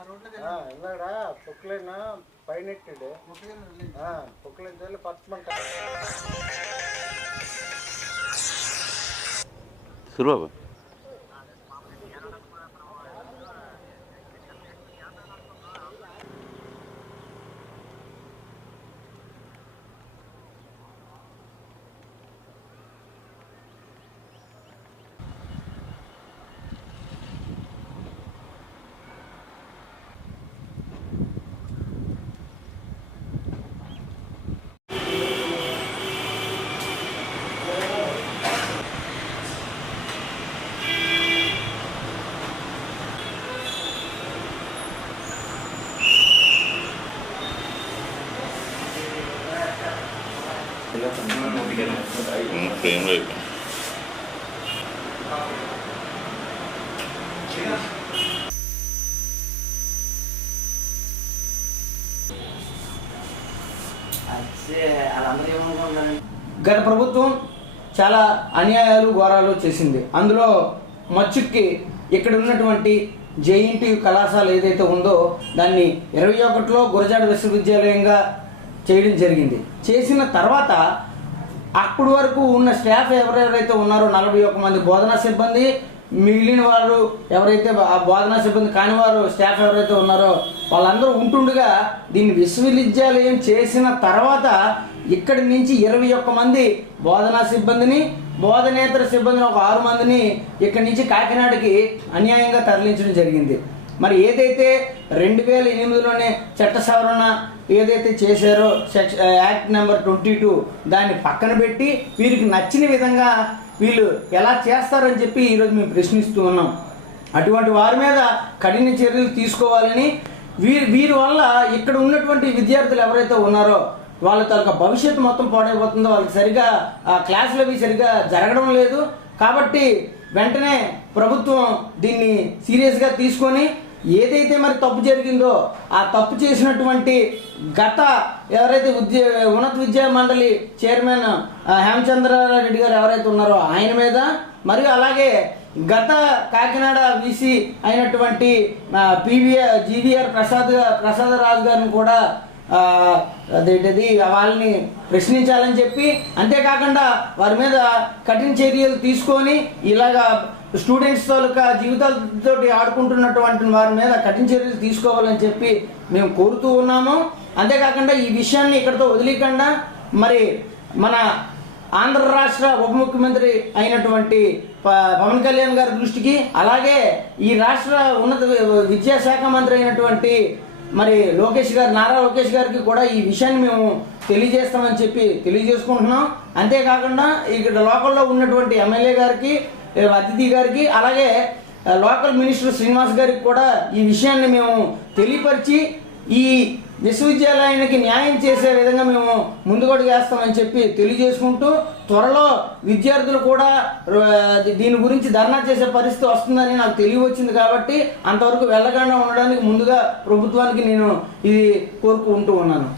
ఇందాడ పొక్కులైన పైన ఎట్టాడు పొక్కులైన చోట్ల పచ్చమంట సురబాబు ఏం లేదు గత ప్రభుత్వం చాలా అన్యాయాలు ఘోరాలు చేసింది. అందులో మచ్చుక్కి ఇక్కడ ఉన్నటువంటి జేఎన్టీ కళాశాల ఏదైతే ఉందో దాన్ని ఇరవై ఒకటిలో గురజాడ విశ్వవిద్యాలయంగా చేయడం జరిగింది. చేసిన తర్వాత అప్పటి వరకు ఉన్న స్టాఫ్ ఎవరెవరైతే ఉన్నారో నలభై ఒక్క మంది బోధనా సిబ్బంది మిగిలిన వారు ఎవరైతే ఆ బోధనా సిబ్బంది కాని వారు స్టాఫ్ ఎవరైతే ఉన్నారో వాళ్ళందరూ ఉంటుండగా దీన్ని విశ్వవిద్యాలయం చేసిన తర్వాత ఇక్కడి నుంచి ఇరవై ఒక్క మంది బోధనా సిబ్బందిని బోధనేతర సిబ్బందిని ఒక ఆరు మందిని ఇక్కడి నుంచి కాకినాడకి అన్యాయంగా తరలించడం జరిగింది. మరి ఏదైతే రెండు వేల ఎనిమిదిలోనే చట్ట సవరణ ఏదైతే చేశారో సెక్ష యాక్ట్ నెంబర్ ట్వంటీ టూ దాన్ని పక్కన పెట్టి వీరికి నచ్చిన విధంగా వీళ్ళు ఎలా చేస్తారని చెప్పి ఈరోజు మేము ప్రశ్నిస్తూ ఉన్నాం. అటువంటి వారి మీద కఠిన చర్యలు తీసుకోవాలని వీరి వీరి వల్ల ఇక్కడ ఉన్నటువంటి విద్యార్థులు ఎవరైతే ఉన్నారో వాళ్ళ తాలూకా భవిష్యత్తు మొత్తం పాడైపోతుందో వాళ్ళకి సరిగా ఆ క్లాసులు అవి సరిగా జరగడం లేదు. కాబట్టి వెంటనే ప్రభుత్వం దీన్ని సీరియస్గా తీసుకొని ఏదైతే మరి తప్పు జరిగిందో ఆ తప్పు చేసినటువంటి గత ఎవరైతే ఉద్య ఉన్నత విద్యా మండలి చైర్మన్ హేమచంద్రారెడ్డి గారు ఎవరైతే ఉన్నారో ఆయన మీద మరియు అలాగే గత కాకినాడ వీసీ అయినటువంటి పీవీఆర్ జీవీఆర్ ప్రసాద్ ప్రసాదరాజు రాజు గారిని కూడా అదేంటిది వాళ్ళని ప్రశ్నించాలని చెప్పి అంతేకాకుండా వారి మీద కఠిన చర్యలు తీసుకొని ఇలాగా స్టూడెంట్స్ తాలూకా జీవితాలతో ఆడుకుంటున్నటువంటి వారి మీద కఠిన చర్యలు తీసుకోవాలని చెప్పి మేము కోరుతూ ఉన్నాము. అంతేకాకుండా ఈ విషయాన్ని ఇక్కడితో వదిలేకుండా మరి మన ఆంధ్ర రాష్ట్ర ఉప ముఖ్యమంత్రి అయినటువంటి ప- పవన్ కళ్యాణ్ గారి దృష్టికి అలాగే ఈ రాష్ట్ర ఉన్నత విద్యాశాఖ మంత్రి అయినటువంటి మరి లోకేష్ గారు నారా లోకేష్ గారికి కూడా ఈ విషయాన్ని మేము తెలియజేస్తామని చెప్పి తెలియజేసుకుంటున్నాం. అంతేకాకుండా ఇక్కడ లోకల్లో ఉన్నటువంటి ఎమ్మెల్యే గారికి అతిథి గారికి అలాగే లోకల్ మినిస్టర్ శ్రీనివాస్ గారికి కూడా ఈ విషయాన్ని మేము తెలియపరిచి ఈ విశ్వవిద్యాలయానికి న్యాయం చేసే విధంగా మేము ముందుగడు చేస్తామని చెప్పి తెలియజేసుకుంటూ త్వరలో విద్యార్థులు కూడా దీని గురించి ధర్నా చేసే పరిస్థితి వస్తుందని నాకు తెలియవచ్చింది కాబట్టి అంతవరకు వెళ్ళకుండా ఉండడానికి ముందుగా ప్రభుత్వానికి నేను ఇది కోరుకుంటూ ఉన్నాను.